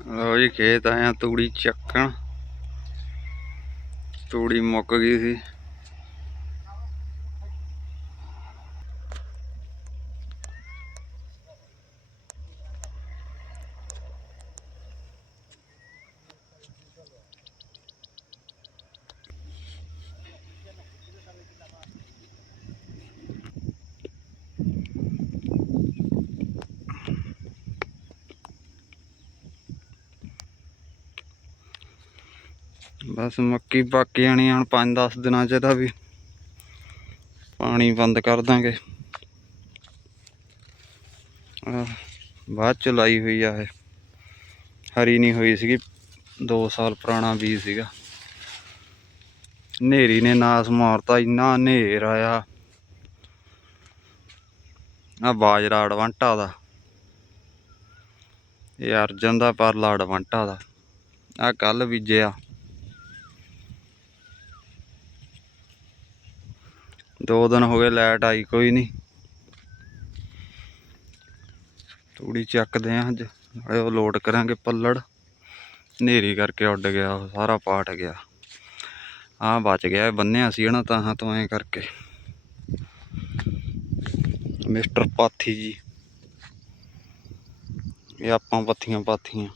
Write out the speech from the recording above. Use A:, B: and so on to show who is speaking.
A: ਲਓ ਜੀ ਖੇਤ ਆਇਆ ਤੂੜੀ ਚੱਕਣ। ਤੂੜੀ ਮੁੱਕ ਗਈ ਸੀ। ਬਸ ਮੱਕੀ ਪੱਕ ਜਾਣੀ ਹੁਣ 5-10 ਦਿਨਾਂ ਚ ਇਹਦਾ ਵੀ। ਪਾਣੀ ਬੰਦ ਕਰ ਦਾਂਗੇ। ਬਾਅਦ ਚ ਲਾਈ ਹੋਈ ਆ ਇਹ। ਹਰੀ ਨਹੀਂ ਹੋਈ ਸੀਗੀ 2 ਸਾਲ ਪੁਰਾਣਾ ਬੀਜ ਸੀਗਾ। ਹਨੇਰੀ ਨੇ ਨਾਸ ਮਾਰਤਾ, ਇੰਨਾ ਹਨੇਰ ਆਇਆ। ਆ ਬਾਜਰਾ ਅਡਵੰਟਾ ਦਾ। ਇਹ ਅਰਜਨ ਦਾ ਪਰਲਾ ਅਡਵੰਟਾ ਦਾ। ਆ ਕੱਲ ਬੀਜਿਆ। ਦੋ ਦਿਨ ਹੋ ਗਏ ਲਾਈਟ ਆਈ ਕੋਈ ਨਹੀਂ। ਤੂੜੀ ਚੱਕਦੇ ਆ ਅੱਜ, ਨਾਲੇ ਉਹ ਲੋਡ ਕਰਾਂਗੇ ਪੱਲੜ। ਹਨੇਰੀ ਕਰਕੇ ਉੱਡ ਗਿਆ, ਉਹ ਸਾਰਾ ਪਾਟ ਗਿਆ। ਆ ਬਚ ਗਿਆ ਬੰਨਿਆ ਸੀ ਨਾ ਤਾਂ ਤੋਂ ਐ ਕਰਕੇ। ਮਿਸਟਰ ਪਾਥੀ ਜੀ। ਇਹ ਆਪਾਂ ਪੱਥੀਆਂ ਪਾਥੀਆਂ।